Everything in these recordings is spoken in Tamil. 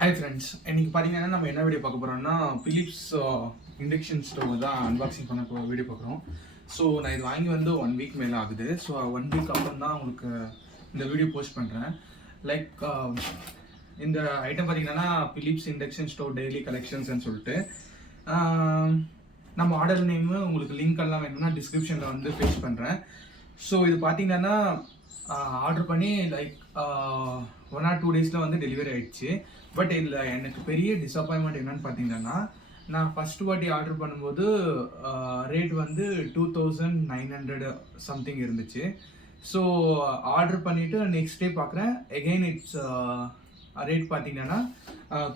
ஹாய் ஃப்ரெண்ட்ஸ், இன்னைக்கு பார்த்தீங்கன்னா நம்ம என்ன வீடியோ பார்க்க போகிறோம்னா பிலிப்ஸ் இண்டக்ஷன் ஸ்டவ் தான் அன்பாக்சிங் பண்ண வீடியோ பார்க்குறோம். ஸோ நான் இது வாங்கி வந்து 1 வீக் மேலே ஆகுது. ஸோ 1 வீக் அப்புறம் தான் உங்களுக்கு இந்த வீடியோ போஸ்ட் பண்ணுறேன். லைக் இந்த ஐட்டம் பார்த்தீங்கன்னா பிலிப்ஸ் இண்டக்ஷன் ஸ்டவ் டெய்லி கலெக்ஷன்ஸ்ன்னு சொல்லிட்டு நம்ம ஆர்டர் நேமு உங்களுக்கு லிங்க் எல்லாம் வேணும்னா டிஸ்கிரிப்ஷனில் வந்து பேஸ்ட் பண்ணுறேன். ஸோ இது பார்த்தீங்கன்னா ஆர்டர் பண்ணி லைக் 1 or 2 டேஸில் வந்து டெலிவரி ஆகிடுச்சு. பட் இதில் எனக்கு பெரிய டிசப்பாயின்மெண்ட் என்னன்னு பார்த்தீங்கன்னா, நான் ஃபஸ்ட் வாட்டி ஆர்டர் பண்ணும்போது ரேட் வந்து 2900 சம்திங் இருந்துச்சு. ஸோ ஆர்டர் பண்ணிவிட்டு நெக்ஸ்ட் டே பார்க்குறேன், எகெயின் இட்ஸ் ரேட் பார்த்தீங்கன்னா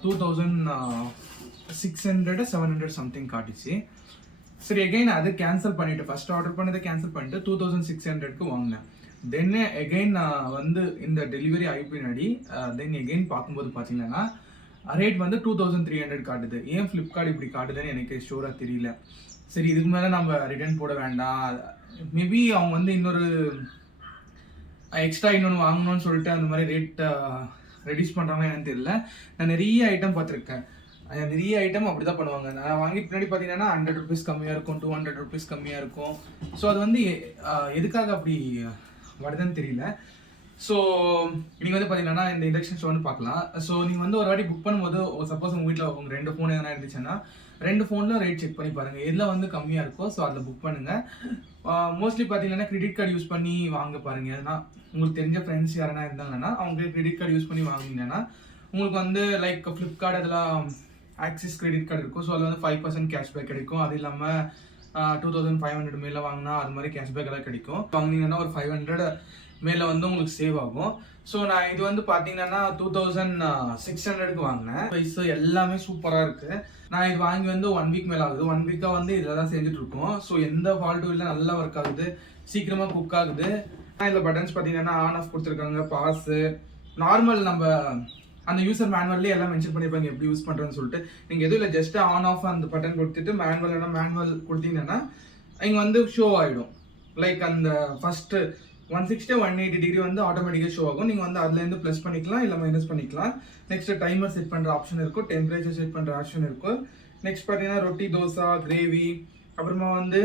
2600 700 சம்திங் காட்டுச்சு. சரி, எகெயின் அதை கேன்சல் பண்ணிவிட்டு ஃபஸ்ட் ஆர்டர் பண்ணதை கேன்சல் பண்ணிட்டு 2600க்கு வாங்கினேன். தென் எகெயின் வந்து இந்த டெலிவரி ஆகி பின்னாடி தென் எகெயின் பார்க்கும்போது பார்த்தீங்கன்னா ரேட் வந்து 2300 காட்டுது. ஏன் ஃப்ளிப்கார்ட் இப்படி காட்டுதுன்னு எனக்கு ஷூராக தெரியல. சரி, இதுக்கு மேலே நம்ம ரிட்டர்ன் போட வேண்டாம், மேபி அவங்க வந்து இன்னொரு எக்ஸ்ட்ரா இன்னொன்று வாங்கணும்னு சொல்லிட்டு அந்த மாதிரி ரேட் ரெடியூஸ் பண்ணுறாங்களா என்னன்னு தெரியல. நான் நிறைய ஐட்டம் பார்த்துருக்கேன், நிறைய ஐட்டம் அப்படி தான் பண்ணுவாங்க. நான் வாங்கி பின்னாடி பார்த்தீங்கன்னா 100 rupees கம்மியாக இருக்கும், 200 rupees கம்மியாக இருக்கும். ஸோ அது வந்து எதுக்காக அப்படி வருதுன்னு தெரியல. ஸோ நீங்கள் வந்து பார்த்தீங்கன்னா இந்த இண்டக்ஷன் ஸ்டவ் வந்து பார்க்கலாம். ஸோ நீங்கள் வந்து ஒரு வாட்டி புக் பண்ணும்போது சப்போஸ் உங்கள் வீட்டில் உங்கள் 2 ஃபோன் எதனா இருந்துச்சுன்னா 2 ஃபோனில் ரேட் செக் பண்ணி பாருங்கள், எதில் வந்து கம்மியாக இருக்கோ ஸோ அதில் புக் பண்ணுங்கள். மோஸ்ட்லி பார்த்தீங்கன்னா கிரெடிட் கார்டு யூஸ் பண்ணி வாங்க பாருங்கள். எதனா உங்களுக்கு தெரிஞ்ச ஃப்ரெண்ட்ஸ் யாரனா இருந்தாங்கன்னா அவங்க கிரெடிட் கார்டு யூஸ் பண்ணி வாங்கினீங்கன்னா உங்களுக்கு வந்து லைக் ஃப்ளிப்கார்ட் அதெல்லாம் ஆக்சிஸ் கிரெடிட் கார்டு இருக்கும். ஸோ அதில் வந்து 5% கேஷ்பேக் கிடைக்கும். அது இல்லாமல் 2500 மேலே வாங்கினா அது மாதிரி கேஷ்பேக் எல்லாம் கிடைக்கும். வாங்கினீங்கன்னா ஒரு 500 மேலே வந்து உங்களுக்கு சேவ் ஆகும். ஸோ நான் இது வந்து பார்த்தீங்கன்னா 2600க்கு வாங்கினேன். ப்ரைஸு எல்லாமே சூப்பராக இருக்குது. நான் இது வாங்கி வந்து 1 வீக் மேலே ஆகுது. 1 வீக்காக வந்து இதில் தான் செஞ்சுட்டு இருக்கோம். ஸோ எந்த ஃபால்ட்டும் இல்லை, நல்லா ஒர்க் ஆகுது, சீக்கிரமாக குக் ஆகுது. இதில் பட்டன்ஸ் பார்த்தீங்கன்னா ஆன் ஆஃப் கொடுத்துருக்காங்க, பாஸு நார்மல் நம்ம அந்த யூசர் மேனுவல்லே எல்லாம் மென்ஷன் பண்ணியிருப்பாங்க எப்படி யூஸ் பண்ணுறேன்னு சொல்லிட்டு. நீங்கள் எதுவும் இல்லை, ஜஸ்ட் ஆன் ஆஃப் அந்த பட்டன் கொடுத்துட்டு மேனுவல் கொடுத்தீங்கன்னா இங்கே வந்து ஷோ ஆகிடும். லைக் அந்த ஃபஸ்ட்டு 160 180 டிகிரி வந்து ஆட்டோமேட்டிக்காக ஷோ ஆகும். நீங்கள் வந்து அதுலேருந்து ப்ளஸ் பண்ணிக்கலாம் இல்லை மைனஸ் பண்ணிக்கலாம். நெக்ஸ்ட் டைமர் செட் பண்ணுற ஆப்ஷன் இருக்கும், டெம்பரேச்சர் செட் பண்ணுற ஆப்ஷன் இருக்கும். நெக்ஸ்ட் பார்த்தீங்கன்னா ரொட்டி, தோசை, கிரேவி, அப்புறமா வந்து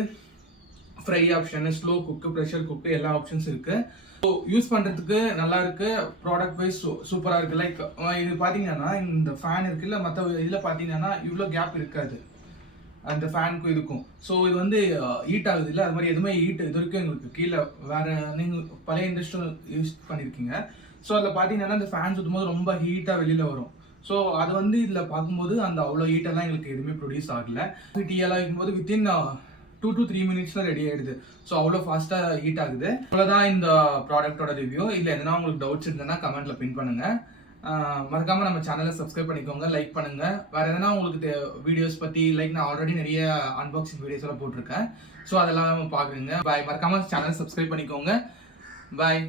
ஃப்ரை ஆப்ஷனு, ஸ்லோ குக்கு, ப்ரெஷர் குக்கு எல்லா ஆப்ஷன்ஸ் இருக்குது. ஸோ யூஸ் பண்ணுறதுக்கு நல்லா இருக்குது. ப்ராடக்ட் வைஸ் சூப்பராக இருக்குது. லைக் இது பார்த்தீங்கன்னா இந்த ஃபேன் இருக்குல்ல, மற்ற இதில் பார்த்தீங்கன்னா இவ்வளோ கேப் இருக்காது அந்த ஃபேனுக்கும் இதுக்கும். ஸோ இது வந்து ஹீட் ஆகுது இல்லை, அது மாதிரி எதுவுமே ஹீட் இது வரைக்கும் எங்களுக்கு கீழே வேறு நீங்கள் பழைய இண்டஸ்ட்ரியல் யூஸ் பண்ணியிருக்கீங்க. ஸோ அதில் பார்த்தீங்கன்னா இந்த ஃபேன் சுற்றும் போது ரொம்ப ஹீட்டாக வெளியில் வரும். ஸோ அது வந்து இதில் பார்க்கும்போது அந்த அவ்வளோ ஹீட்டெல்லாம் எங்களுக்கு எதுவுமே ப்ரொடியூஸ் ஆகலை. டீயெல்லாம் வைக்கும்போது வித்தின் 2 to 3 minutesல ரெடி ஆகிடுது. ஸோ அவ்வளோ ஃபாஸ்ட்டாக ஹீட் ஆகுது. அவ்வளோதான் இந்த ப்ராடக்டோட ரிவ்யூ. இல்லை எதனா உங்களுக்கு டவுட்ஸ் இருந்ததுன்னா கமெண்ட்டில் பின் பண்ணுங்கள். மறக்காமல் நம்ம சேனலை சப்ஸ்கிரைப் பண்ணிக்கோங்க, லைக் பண்ணுங்கள். வேறு எதனா உங்களுக்கு வீடியோஸ் பற்றி லைக் நான் ஆல்ரெடி நிறைய அன்பாக்சிங் வீடியோஸ் எல்லாம் போட்டிருக்கேன். ஸோ அதெல்லாம் பார்க்குறீங்க. பாய். மறக்காமல் சேனலை சப்ஸ்கிரைப் பண்ணிக்கோங்க. பாய்.